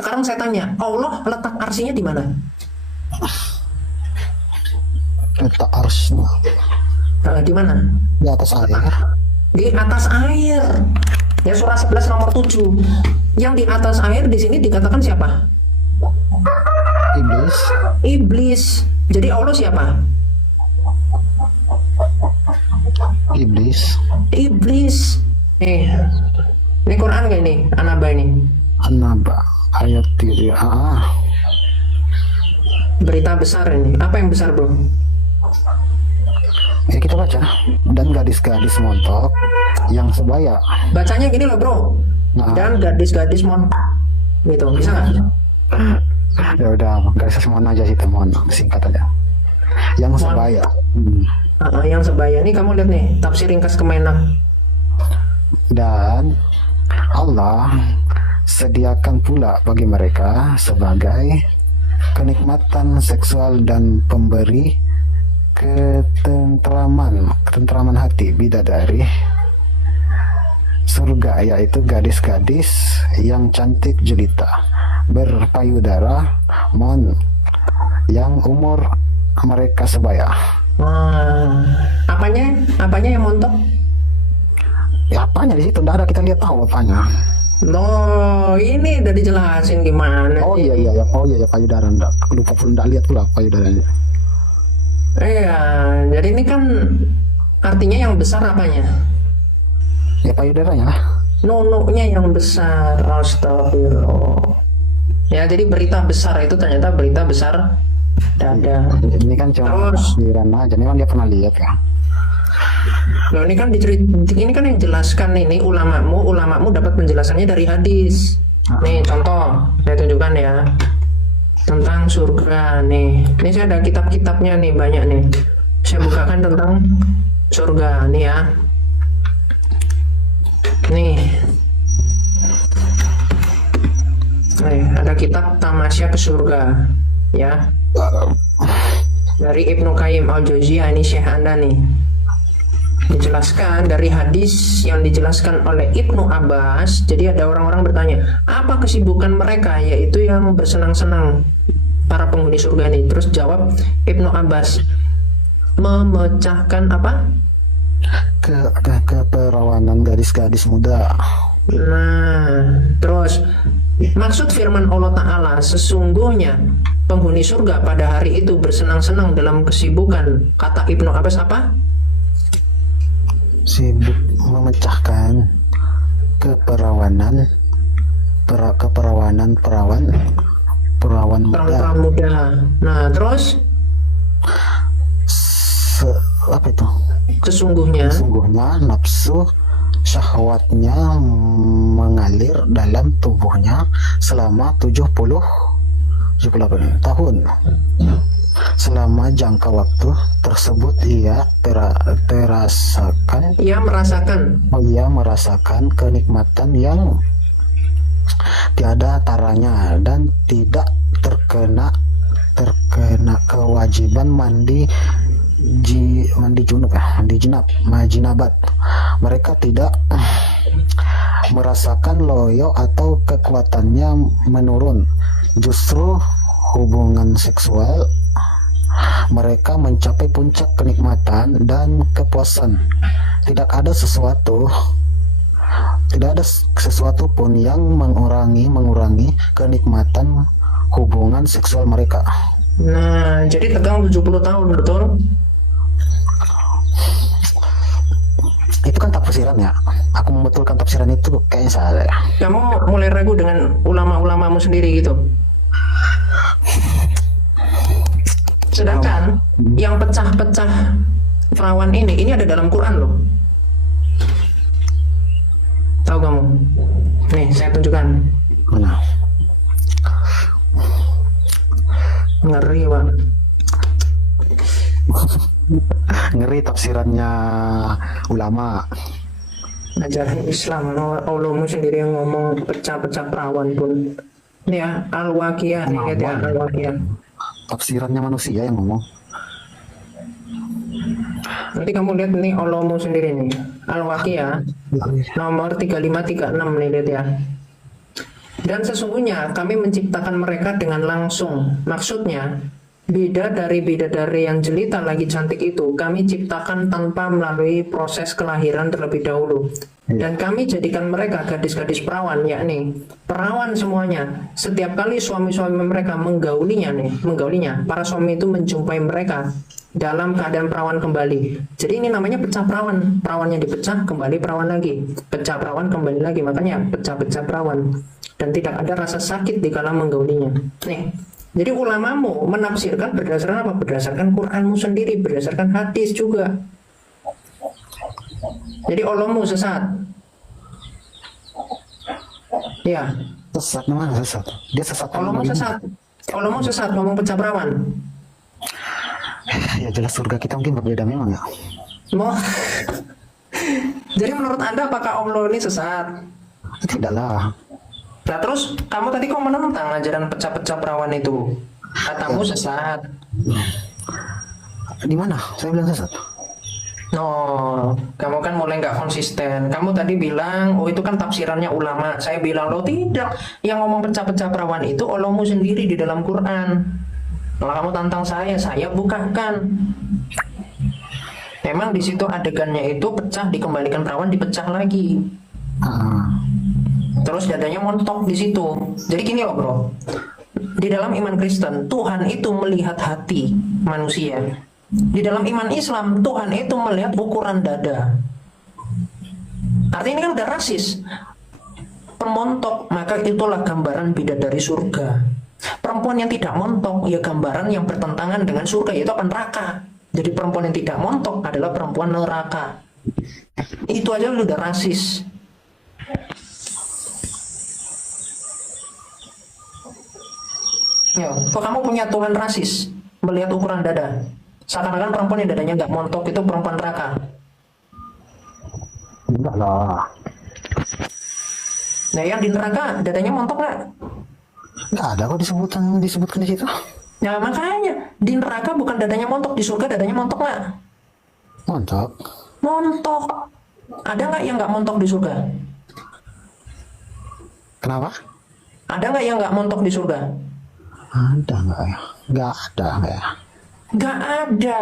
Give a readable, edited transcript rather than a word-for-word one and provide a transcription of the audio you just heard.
Sekarang saya tanya, Allah letak arsinya di mana? Letak arsy Di mana? di atas air. Di atas air. Ya, surah 11 nomor 7. Yang di atas air di sini dikatakan siapa? Iblis. Iblis. Jadi Allah siapa? Iblis. Iblis. Ini Quran gak ini? An-Naba ini. An-Naba ayat 3. Berita besar ini. Apa yang besar, bro? Ya kita baca. Dan gadis-gadis montok yang sebaya. Bacanya gini loh, bro. Nah. Dan gadis-gadis gitu, bisa nggak? Ya udah, garis semua aja sih, mohon singkat aja. Yang sebaya. Yang sebaya. Ini kamu lihat nih, tafsir ringkas Kemenak. Dan Allah sediakan pula bagi mereka sebagai kenikmatan seksual dan pemberi ketentraman hati bidadari surga, yaitu gadis-gadis yang cantik jelita berpayudara yang umur mereka sebaya. Apanya yang montok? Ya apanya di situ? Nggak ada, kita lihat tahu apanya. Loh, ini udah dijelasin gimana? Oh iya iya, oh iya ya, payudara. Lupa pun, nggak lihat pula payudaranya. Iya, jadi ini kan artinya yang besar apanya? Ya payudaranya lah. Nunuknya yang besar. Astagfirullah. Ya, jadi berita besar itu ternyata berita besar dada. Ini kan cuma pikiran aja, memang dia pernah lihat ya. Loh, ini kan ini kan yang jelaskan ini ulamamu dapat penjelasannya dari hadis. Nih contoh, saya tunjukkan ya. Tentang surga nih. Ini saya ada kitab-kitabnya nih, banyak nih. Saya bukakan tentang surga nih ya. Nih, ada kitab Tamasya ke Surga ya, dari Ibnu Qayyim al-Jauziyah. Ini Syekh Anda nih, dijelaskan dari hadis yang dijelaskan oleh Ibnu Abbas. Jadi ada orang-orang bertanya, apa kesibukan mereka, yaitu yang bersenang-senang para penghuni surga ini. Terus jawab Ibnu Abbas, memecahkan apa? Keperawanan gadis-gadis muda. Nah, terus maksud firman Allah Ta'ala, sesungguhnya penghuni surga pada hari itu bersenang-senang dalam kesibukan. Kata Ibnu Abbas apa? Sibuk memecahkan keperawanan perawan muda. Nah, terus apa itu? Sesungguhnya nafsu syahwatnya mengalir dalam tubuhnya selama 78 tahun. Selama jangka waktu tersebut ia merasakan kenikmatan yang tiada taranya dan tidak terkena kewajiban mandi jinabat. Mereka tidak merasakan loyo atau kekuatannya menurun. Justru hubungan seksual mereka mencapai puncak kenikmatan dan kepuasan. Tidak ada sesuatu pun yang mengurangi kenikmatan hubungan seksual mereka. Nah, jadi tegang 70 tahun, betul? Itu kan tafsiran ya. Aku membetulkan tafsiran itu kayaknya salah ya. Kamu mulai ragu dengan ulama-ulamamu sendiri gitu. Sedangkan yang pecah-pecah perawan ini ada dalam Quran loh. Tahu kamu? Nih, saya tunjukkan. Mana? Ngeri, Pak. Ngeri tafsirannya ulama. Ajaran Islam, Allahmu sendiri yang ngomong pecah-pecah perawan pun. Ini ya, Al-Waqiah nih, lihat ya, Al-Waqiah. Tafsirannya manusia yang ngomong. Nanti kamu lihat nih Allahmu sendiri nih, Al-Waqiah nomor 3536 nih, lihat ya. Dan sesungguhnya kami menciptakan mereka dengan langsung. Maksudnya, bidadari yang jelita lagi cantik itu kami ciptakan tanpa melalui proses kelahiran terlebih dahulu. Dan kami jadikan mereka gadis-gadis perawan, yakni perawan semuanya. Setiap kali suami-suami mereka menggaulinya, para suami itu menjumpai mereka dalam keadaan perawan kembali. Jadi ini namanya pecah perawan. Perawannya dipecah, kembali perawan lagi. Pecah perawan, kembali lagi. Makanya pecah-pecah perawan. Dan tidak ada rasa sakit di kala menggaulinya. Nih, jadi ulamamu menafsirkan berdasarkan apa? Berdasarkan Quranmu sendiri, berdasarkan hadis juga. Jadi Allahmu sesat. Ya. Sesat mana sesat? Dia sesat. Allahmu sesat. Allahmu sesat ngomong pecah perawan. Ya jelas surga kita mungkin berbeda memang ya. Mau. Jadi menurut Anda apakah Allah ini sesat? Tidaklah. Nah terus kamu tadi kok menentang ajaran pecah-pecah perawan itu? Katamu sesat. Di mana? Saya bilang sesat. No, kamu kan mulai nggak konsisten. Kamu tadi bilang, oh itu kan tafsirannya ulama. Saya bilang, lo tidak. Yang ngomong pecah-pecah perawan itu Allahmu sendiri di dalam Quran. Kalau kamu tantang saya bukakan. Memang di situ adegannya itu pecah, dikembalikan perawan, dipecah lagi. Terus dadanya montok di situ. Jadi gini loh bro, di dalam iman Kristen Tuhan itu melihat hati manusia. Di dalam iman Islam Tuhan itu melihat ukuran dada. Artinya ini kan udah rasis. Pemontok, maka itulah gambaran bidadari surga. Perempuan yang tidak montok, ya gambaran yang bertentangan dengan surga, yaitu apa? Neraka. Jadi perempuan yang tidak montok adalah perempuan neraka. Itu aja udah rasis. Ya, kok kamu punya Tuhan rasis melihat ukuran dada? Seakan-akan perempuan yang dadanya nggak montok itu perempuan neraka. Enggak lah. Nah, yang di neraka dadanya montok nggak? Nggak ada kok disebutkan di situ. Nah, makanya di neraka bukan dadanya montok, di surga dadanya montok nggak? Montok. Montok. Ada nggak yang nggak montok di surga? Kenapa? Ada nggak yang nggak montok di surga? Ada nggak ya? Nggak ada nggak ya? Nggak ada.